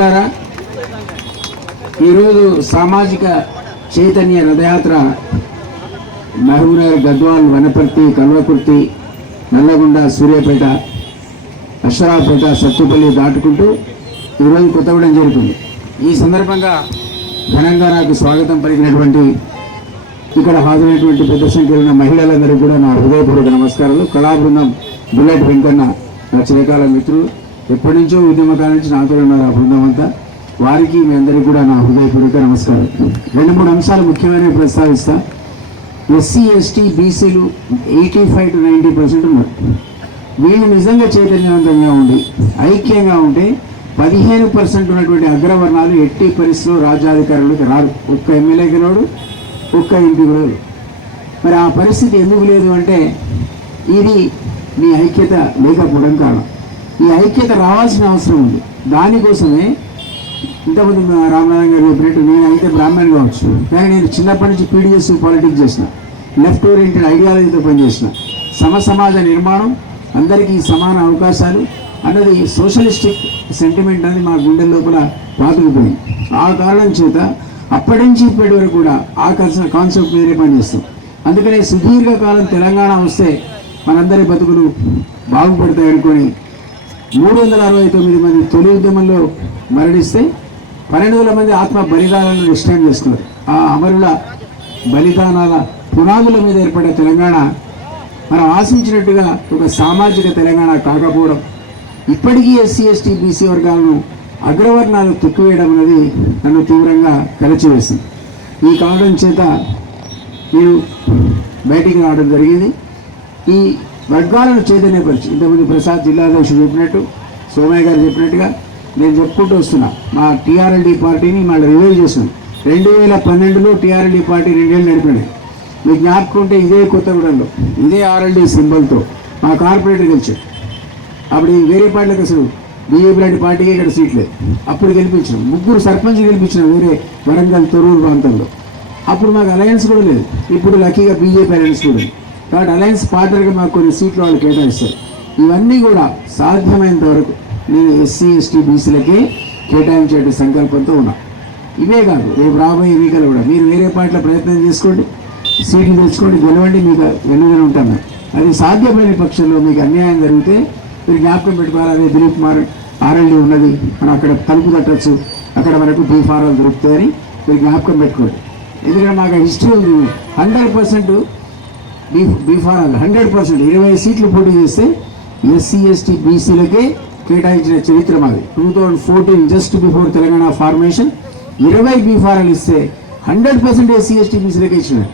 మిత్రులారా ఈరోజు సామాజిక చైతన్య రథయాత్ర మహబూబ్నగర్ గద్వాల్ వనపర్తి కల్వకుర్తి నల్లగొండ సూర్యాపేట అక్షరాపేట సత్తుపల్లి దాటుకుంటూ ఈరోజు కొత్తగూడెం జరుగుతుంది. ఈ సందర్భంగా ఘనంగా నాకు స్వాగతం పలికినటువంటి ఇక్కడ హాజరైనటువంటి పెద్ద సంఖ్యలో ఉన్న మహిళలందరికీ కూడా నా హృదయపూర్వక నమస్కారాలు. కళాబృందం బుల్లెట్ వెంకన్న నా చిరకాల మిత్రులు. ఎప్పటి నుంచో ఉద్యమకాల నుంచి నాతో ఉన్నారు ఆ బృందం అంతా. వారికి మీ అందరికీ కూడా నా హృదయపూర్వక నమస్కారం. రెండు మూడు అంశాలు ముఖ్యమైనవి ప్రస్తావిస్తా. ఎస్సీ ఎస్టీ బీసీలు eighty five to ninety percent ఉన్నారు. వీళ్ళు నిజంగా చైతన్యవంతంగా ఉండి ఐక్యంగా ఉంటే పదిహేను పర్సెంట్ ఉన్నటువంటి అగ్రవర్ణాలు ఎట్టి పరిస్థితులు రాజ్యాధికారులకు రారు. ఒక్క ఎమ్మెల్యేకి రాడు ఒక్క ఎంపీ కూడా మరి ఆ పరిస్థితి ఎందుకు లేదు అంటే ఇది మీ ఐక్యత లేకపోవడం కారణం. ఈ ఐక్యత రావాల్సిన అవసరం ఉంది. దానికోసమే ఇంతకుముందు రామనారాయణ గారు చెప్పినట్టు నేను అయితే బ్రాహ్మణ్ కావచ్చు. కానీ నేను చిన్నప్పటి నుంచి పీడిఎస్ పాలిటిక్స్ చేసిన. లెఫ్ట్ ఓరియంటెడ్ ఐడియాలజీతో పనిచేసిన. సమ సమాజ నిర్మాణం అందరికీ సమాన అవకాశాలు అన్నది సోషలిస్టిక్ సెంటిమెంట్ అనేది మా గుండె లోపల పాతుకుపోయింది. ఆ కారణం చేత అప్పటి నుంచి ఇప్పటి వరకు కూడా ఆ కాన్సెప్ట్ మీదే పనిచేస్తాం. అందుకనే సుదీర్ఘకాలం తెలంగాణ వస్తే మనందరి బతుకులు బాగుపడతాయి అనుకొని మూడు వందల అరవై తొమ్మిది మంది తొలి ఉద్యమంలో మరణిస్తే పన్నెండు వేల మంది ఆత్మ బలిదానాలను నిశ్చయం చేసుకున్నారు. ఆ అమరుల బలిదానాల పునాదుల మీద ఏర్పడే తెలంగాణ మనం ఆశించినట్టుగా ఒక సామాజిక తెలంగాణ కాకపోవడం ఇప్పటికీ ఎస్సీ ఎస్టీ బీసీ వర్గాలను అగ్రవర్ణాలు తొక్కివేయడం అనేది నన్ను తీవ్రంగా కలిచివేసింది. ఈ కారణం చేత నేను బయటికి రావడం జరిగింది. ఈ వర్గాలను చైతన్యపరిచి ఇంతకుముందు ప్రసాద్ జిల్లా అధ్యక్షుడు చెప్పినట్టు సోమయ్య గారు చెప్పినట్టుగా నేను చెప్పుకుంటూ వస్తున్నా. మా టీఆర్ఎల్డీ పార్టీని మళ్ళీ రివైవ్ చేస్తున్నాం రెండు వేల పన్నెండులో టీఆర్ఎల్డీ పార్టీ రెండేళ్ళు నడిపినాయి మీకు జ్ఞాపకుంటే ఇదే కొత్తగూడెంలో ఇదే ఆర్ఎల్డీ సింబల్తో మా కార్పొరేటర్ గెలిచాడు. అప్పుడు ఈ వేరే పార్టీలకు అసలు బీజేపీ లాంటి పార్టీకి ఇక్కడ సీట్ లేదు. అప్పుడు గెలిపించినాం. ముగ్గురు సర్పంచ్ గెలిపించిన వేరే వరంగల్ తొరూరు ప్రాంతంలో. అప్పుడు మాకు అలయన్స్ కూడా లేదు. ఇప్పుడు లక్కీగా బీజేపీ అలయన్స్ కూడా ఉంది. కాబట్టి అలయన్స్ పార్టర్గా మాకు కొన్ని సీట్లు వాళ్ళు కేటాయిస్తారు. ఇవన్నీ కూడా సాధ్యమైనంత వరకు నేను ఎస్సీ ఎస్టీ బీసీలకే కేటాయించే సంకల్పంతో ఉన్నాం. ఇవే కాదు రేపు రాబోయే ఎన్నికలు కూడా. మీరు వేరే పార్టీలో ప్రయత్నం చేసుకోండి సీట్లు తెచ్చుకోండి గెలవండి మీకు వెన్నుదల ఉంటాను అది సాధ్యమైన పక్షంలో మీకు అన్యాయం జరిగితే మీరు జ్ఞాపకం పెట్టుకోవాలి అదే దిలీప్ కుమార్ ఆర్ఎల్డీ ఉన్నది మనం అక్కడ తలుపు తట్టచ్చు అక్కడ మనకు బీ ఫారాలు దొరుకుతాయని మీరు జ్ఞాపకం పెట్టుకోండి. ఎందుకంటే మాకు హిస్టరీ ఉంది. హండ్రెడ్ పర్సెంట్ బీ బీ ఫారాలు హండ్రెడ్ పర్సెంట్. ఇరవై సీట్లు పోటీ చేస్తే ఎస్సీ ఎస్టీ బీసీలకే కేటాయించిన చరిత్ర మాది. Two thousand fourteen just before Telangana formation ఇరవై బీఫారాలు ఇస్తే హండ్రెడ్ పర్సెంట్ ఎస్సీ ఎస్టీ బీసీలకే ఇచ్చినారు.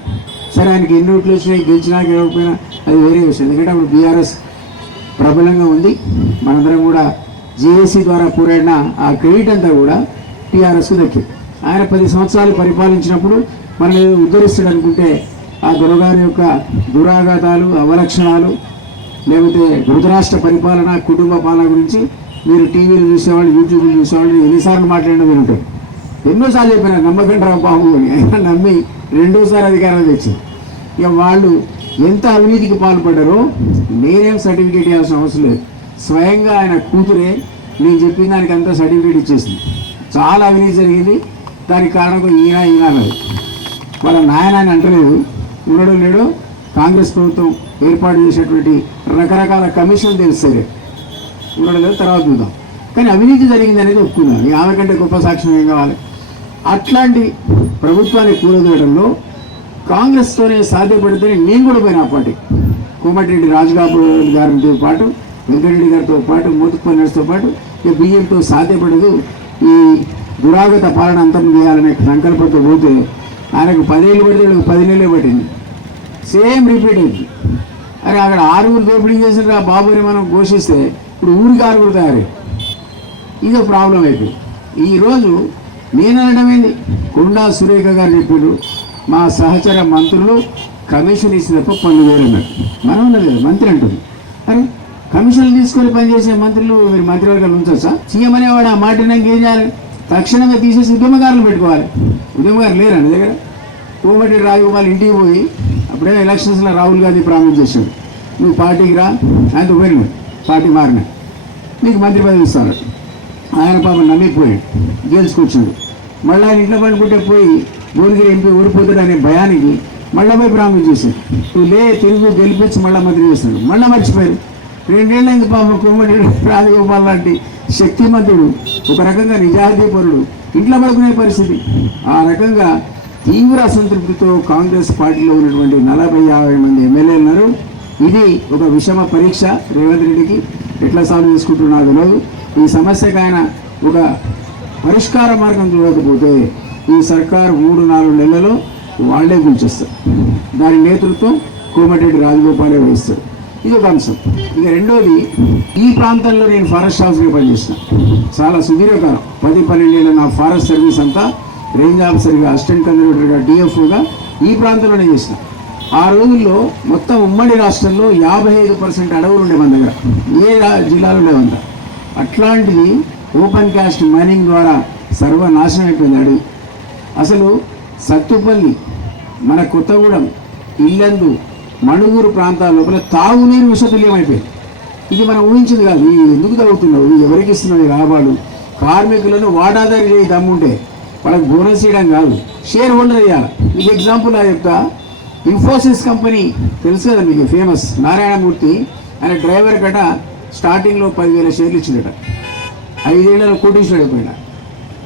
సరే ఆయనకి ఎన్ని ఓట్లు వచ్చినాయి గెలిచినా గెలవకపోయినా అది వేరే విషయం. ఎందుకంటే అప్పుడు బీఆర్ఎస్ ప్రబలంగా ఉంది. మనందరం కూడా జేఏసీ ద్వారా పోరాడిన ఆ క్రెడిట్ అంతా కూడా టీఆర్ఎస్కు దక్కింది. ఆయన పది సంవత్సరాలు పరిపాలించినప్పుడు మనం ఏదో ఉద్ధరిస్తాడు అనుకుంటే ఆ గురుగారి యొక్క దురాఘాతాలు అవలక్షణాలు లేకపోతే ధృతరాష్ట్ర పరిపాలన కుటుంబ పాలన గురించి మీరు టీవీలు చూసేవాళ్ళు యూట్యూబ్లు చూసేవాళ్ళు ఎన్నిసార్లు మాట్లాడినా మీరు ఉంటారు ఎన్నోసార్లు చెప్పినా నమ్మకండి రా బాబు అని. ఆయన నమ్మి రెండోసారి అధికారం తెచ్చింది. ఇక వాళ్ళు ఎంత అవినీతికి పాల్పడ్డారో నేనేం సర్టిఫికేట్ ఇవ్వాల్సిన అవసరం లేదు. స్వయంగా ఆయన కూతురే నేను చెప్పిన దానికి అంతా సర్టిఫికేట్ ఇచ్చేసింది. చాలా అవినీతి జరిగింది. దానికి కారణం ఈయన ఈయన వాళ్ళ నాయన అని అంటలేదు. ఉన్నాడో లేడో కాంగ్రెస్ ప్రభుత్వం ఏర్పాటు చేసేటువంటి రకరకాల కమిషన్లు తెలుస్తాయి. ఉన్నాడో లేదో తర్వాత చూద్దాం. కానీ అవినీతి జరిగింది అనేది ఒప్పుకుందాం. ఈ ఆమె కంటే గొప్ప సాక్ష్యం ఏం కావాలి? అట్లాంటి ప్రభుత్వాన్ని కూలదోయడంలో కాంగ్రెస్తోనే సాధ్యపడితే నేను కూడా పోయిన పార్టీ. కోమటిరెడ్డి రాజుగాబు గారితో పాటు వెంకటరెడ్డి గారితో పాటు మోతుపల్లి నర్సుతో పాటు ఇక బియ్యంతో సాధ్యపడదు. ఈ దురాగత పాలన అంతం చేయాలనే సంకల్పంతో పోతే ఆయనకు పదేళ్ళు పడితే పది నెలలే పట్టింది. Same repeating. అరే అక్కడ ఆరుగురు దోపిడీ చేసిన ఆ బాబుని మనం ఘోషిస్తే ఇప్పుడు ఊరికి ఆరుగురు తయారు. ఇదో ప్రాబ్లం అయిపోయింది. ఈరోజు నేను అనడం ఏంది? కొండా సురేఖ గారు చెప్పిండు మా సహచర మంత్రులు కమిషన్ ఇచ్చినప్పుడు పన్ను వేరు మనం ఉన్నది కదా మంత్రి అంటుంది. అరే కమిషన్లు తీసుకొని పనిచేసే మంత్రులు మీరు మంత్రివర్గాలు ఉంచొచ్చా? సీఎం అనేవాడు ఆ మాట నాకు ఏం చేయాలి? తక్షణమే తీసేసి ఉద్యమకారులు పెట్టుకోవాలి. ఉద్యమకారులు లేరు అండి దగ్గర? కోమటి రాజగోపాల్ ఇంటికి పోయి అప్పుడే ఎలక్షన్స్లో రాహుల్ గాంధీ ప్రామిస్ చేశాడు. నువ్వు పార్టీకి రా ఆయన పోయిన పార్టీ మారిన. నీకు మంత్రి పదవి ఇస్తాను. ఆయన పాపం నమ్మిపోయాడు గెలుచుకొచ్చాడు మళ్ళీ ఆయన ఇంట్లో పండుకుంటే పోయి భువనగిరి ఎంపీ ఓడిపోతాడు అనే భయానికి మళ్ళీ పోయి ప్రామిస్ చేశాడు. నువ్వు లే తిరుగు గెలిపించి మళ్ళీ మంత్రి చేస్తున్నాడు. మళ్ళీ మర్చిపోయారు. రెండేళ్ళైంది పాపం కోమటి రాజగోపాల్ లాంటి శక్తిమంతుడు ఒక రకంగా నిజాయితీపరుడు ఇంట్లో పడుకునే పరిస్థితి. ఆ రకంగా తీవ్ర అసంతృప్తితో కాంగ్రెస్ పార్టీలో ఉన్నటువంటి నలభై యాభై మంది ఎమ్మెల్యేలు ఉన్నారు. ఇది ఒక విషమ పరీక్ష. రేవంత్ రెడ్డికి ఎట్లా సాల్వ్ చేసుకుంటున్నారో తెలియదు ఈ సమస్యకు ఆయన ఒక పరిష్కార మార్గం చూడకపోతే ఈ సర్కారు మూడు నాలుగు నెలలలో వాళ్ళే గుంచేస్తారు. దాని నేతృత్వం కోమటిరెడ్డి రాజగోపాలే వహిస్తారు. ఇది ఒక అంశం. ఇక రెండోది ఈ ప్రాంతంలో నేను ఫారెస్ట్ హౌస్గా పనిచేసిన చాలా సుదీర్ఘకాలం. పది పన్నెండేళ్ళ నా ఫారెస్ట్ సర్వీస్ అంతా రేంజ్ ఆఫీసర్గా అసిస్టెంట్ కన్జర్వేటర్గా డిఎఫ్ఓగా ఈ ప్రాంతంలోనే చేసిన. ఆ రోజుల్లో మొత్తం ఉమ్మడి రాష్ట్రంలో యాభై ఐదు పర్సెంట్ అడవులు ఉండే మన దగ్గర. ఏ జిల్లాలో లేవంత అట్లాంటిది ఓపెన్ కాస్ట్ మైనింగ్ ద్వారా సర్వనాశనం అయిపోయింది అడవి. అసలు సత్తుపల్లి మన కొత్తగూడెం ఇల్లందు మణుగూరు ప్రాంతాల లోపల తాగునీరు విషతుల్యమైపోయింది. ఇది మనం ఊహించింది కాదు. ఎందుకు తాగుతున్నావు ఎవరికి ఇస్తున్నావు? ఈ లాభాలు కార్మికులను వాటాదారి చేయి దమ్ముంటే వాళ్ళకి బోనస్ ఇవ్వడం కాదు. షేర్ హోల్డర్ అయ్యాలి మీకు ఎగ్జాంపుల్ అది చెప్తా. ఇన్ఫోసిస్ కంపెనీ తెలుసు కదా మీకు ఫేమస్ నారాయణమూర్తి ఆయన డ్రైవర్ గట స్టార్టింగ్లో పదివేల షేర్లు ఇచ్చిందట. ఐదేళ్ళలో కోటేశ్వరుడు అయిపోయినా.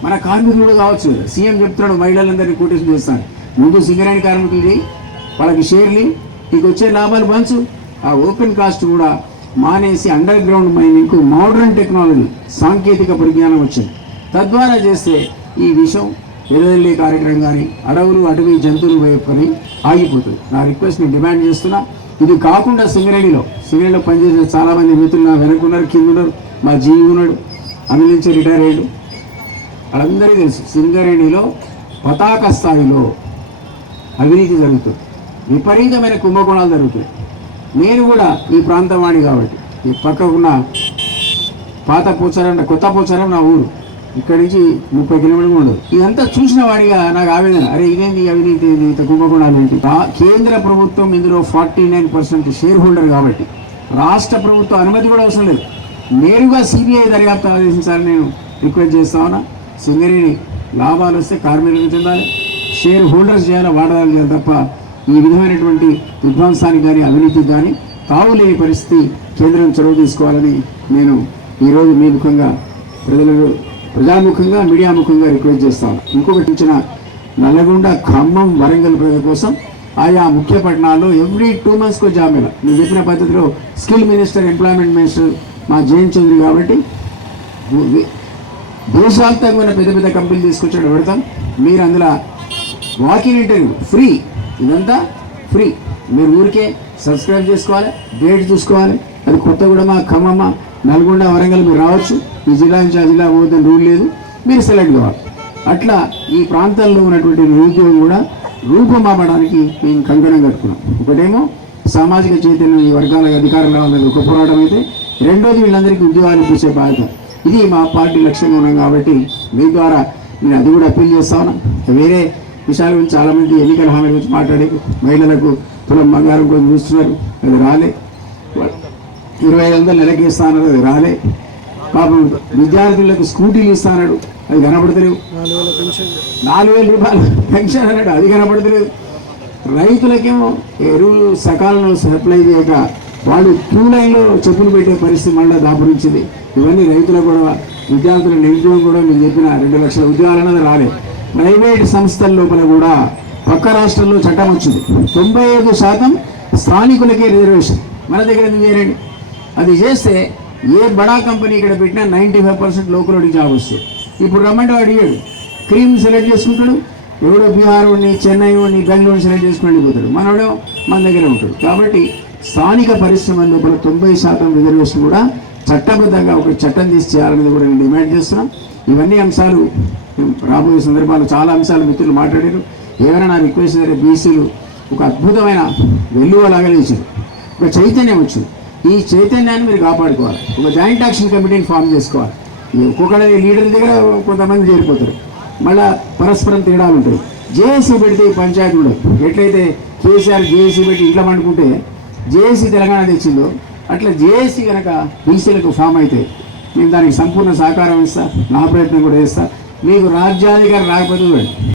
మన కార్మికులు కూడా కావచ్చు కదా. సీఎం చెప్తున్నాడు మహిళలందరినీ కోటేషన్ చేస్తాను. ముందు సింగరేణి కార్మికులు వాళ్ళకి షేర్లు నీకు వచ్చే లాభాలు పంచు. ఆ ఓపెన్ కాస్ట్ కూడా మానేసి అండర్ గ్రౌండ్ మైనింగ్కు మోడర్న్ టెక్నాలజీ సాంకేతిక పరిజ్ఞానం వచ్చింది. తద్వారా చేస్తే ఈ విషయం ఎదురెళ్ళే కార్యక్రమం కానీ అడవులు అటవీ జంతువులు వైపు ఆగిపోతుంది. నా రిక్వెస్ట్ నేను డిమాండ్ చేస్తున్నా. ఇది కాకుండా సింగరేణిలో సింగరేణిలో పనిచేసే చాలామంది మిత్రులు నా వెనకున్నారు కింద ఉన్నారు. మా జీవి ఉన్నాడు అమిల్ నుంచి రిటైర్ అయ్యాడు. వాళ్ళందరికీ తెలుసు సింగరేణిలో పతాక స్థాయిలో అవినీతి జరుగుతుంది. విపరీతమైన కుంభకోణాలు జరుగుతాయి నేను కూడా ఈ ప్రాంతం వాణి కాబట్టి ఈ పక్కకున్న పాత పోచారం కొత్త పోచారం నా ఊరు. ఇక్కడి నుంచి ముప్పై కిలోమీటర్లు ఉండదు ఇదంతా చూసిన వాడిగా నాకు ఆవేదన. అరే ఇదేంది? అవినీతి ఇంత కుంభకోణాలు ఏంటి? కేంద్ర ప్రభుత్వం ఇందులో forty nine percent share holder కాబట్టి రాష్ట్ర ప్రభుత్వం అనుమతి కూడా అవసరం లేదు. నేరుగా సిబిఐ దర్యాప్తు ఆదేశించాలని నేను రిక్వెస్ట్ చేస్తా ఉన్నా. సింగరేణి లాభాలు వస్తే కార్మికులకు చెందాలి. షేర్ హోల్డర్స్ చేయాలి? వాడదాలు చేయాలి తప్ప ఈ విధమైనటువంటి విధ్వంసానికి కానీ అవినీతికి కానీ తావులేని పరిస్థితి కేంద్రం చొరవ తీసుకోవాలని నేను ఈరోజు మీ ముఖంగా ప్రజలకు ప్రజాముఖంగా మీడియా ముఖంగా రిక్వెస్ట్ చేస్తాం. ఇంకొకటి ఇచ్చిన నల్లగొండ ఖమ్మం వరంగల్ ప్రజల కోసం ఆయా ముఖ్య పట్టణాల్లో ఎవ్రీ టూ మంత్స్కి జామీన జాబ్ నువ్వు చెప్పిన పద్ధతిలో స్కిల్ మినిస్టర్ ఎంప్లాయ్మెంట్ మినిస్టర్ మా జయంత్ చౌదరి కాబట్టి దేశాంతంగా ఉన్న పెద్ద పెద్ద కంపెనీలు తీసుకొచ్చాడు పెడతాం. మీరు అందులో వాకింగ్ ఇంటర్వ్యూ ఫ్రీ ఇదంతా ఫ్రీ. మీరు ఊరికే సబ్స్క్రైబ్ చేసుకోవాలి డేట్ చూసుకోవాలి. అది కొత్తగూడమా ఖమ్మమ్మ నల్గొండ వరంగల్ మీరు రావచ్చు. ఈ జిల్లా నుంచి ఆ జిల్లా పోదని రూల్ లేదు. మీరు సెలెక్ట్ కావాలి. అట్లా ఈ ప్రాంతాల్లో ఉన్నటువంటి నిరుద్యోగం కూడా రూపమాపడానికి మేము కంకణం కట్టుకున్నాం. ఒకటేమో సామాజిక చైతన్యం ఈ వర్గాల అధికారం రావాలనేది ఒక పోరాటం అయితే రెండోది వీళ్ళందరికీ ఉద్యోగాలు ఇప్పించే బాధ్యత. ఇది మా పార్టీ లక్ష్యంగా ఉన్నాం కాబట్టి మీ ద్వారా నేను అది కూడా అప్పీల్ చేస్తా ఉన్నా. వేరే విషయాల గురించి చాలామంది ఎన్నికల హామీల గురించి మాట్లాడే మహిళలకు తులం బంగారం కోసం చూస్తున్నారు. అది రాలే. ఇరవై ఐదు వందలు నెలకి ఇస్తానన్నారు అది రాలే. పాపం విద్యార్థులకు స్కూటీలు ఇస్తానడు అది కనపడతలేవు నాలుగు వేల రూపాయలు పెన్షన్ అన్నాడు అది కనపడతలేదు రైతులకేమో ఎరువులు సకాలంలో సప్లై చేయక వాళ్ళు క్యూ లైన్లో చెప్పులు పెట్టే పరిస్థితి మళ్ళీ దాపురించింది. ఇవన్నీ రైతుల కూడా విద్యార్థుల నిరుద్యోగం కూడా మీరు చెప్పిన రెండు లక్షల ఉద్యోగాలు అన్నది రాలే. ప్రైవేట్ సంస్థల లోపల కూడా పక్క రాష్ట్రంలో చట్టం వచ్చింది. తొంభై ఐదు శాతం స్థానికులకే రిజర్వేషన్. మన దగ్గర ఎందుకు చేయండి అది చేస్తే ఏ బడా కంపెనీ ఇక్కడ పెట్టినా ninety five percent local job వస్తుంది. ఇప్పుడు రమ్మంటే వాడు అడిగాడు క్రీమ్ సెలెక్ట్ చేసుకుంటాడు. ఎవడో బీహార్ వాడిని చెన్నై వాడిని బెంగళూరు సెలెక్ట్ చేసుకుని వెళ్ళిపోతాడు. మనోడో మన దగ్గర ఉంటాడు. కాబట్టి స్థానిక పరిశ్రమల లోపల తొంభై శాతం రిజర్వేషన్ కూడా చట్టబద్ధంగా ఒక చట్టం తీసి చేయాలనేది కూడా నేను డిమాండ్ చేస్తున్నాం. ఇవన్నీ అంశాలు రాబోయే సందర్భాలు చాలా అంశాలు మిత్రులు మాట్లాడారు. ఏమైనా నా రిక్వెస్ట్ సరే బీసీలు ఒక అద్భుతమైన వెల్లువలాగా లేచారు ఒక చైతన్యం వచ్చింది. ఈ చైతన్యాన్ని మీరు కాపాడుకోవాలి. ఒక జాయింట్ యాక్షన్ కమిటీని ఫామ్ చేసుకోవాలి. ఒక్కొక్కళ్ళ లీడర్ దగ్గర కొంతమంది చేరిపోతారు. మళ్ళీ పరస్పరం తేడాలు ఉంటాయి. జేఏసీ పెడితే ఈ పంచాయతీ ఉండదు. ఎట్లయితే కేసీఆర్ జేఏసీ పెట్టి ఇంట్లో పండుకుంటే జేఏసీ తెలంగాణ తెచ్చిందో అట్లా జేఏసీ కనుక బీసీలకు ఫామ్ అయితే నేను దానికి సంపూర్ణ సహకారం ఇస్తా నా ప్రయత్నం కూడా చేస్తా. మీకు రాజ్యాధికారం రాకపోతే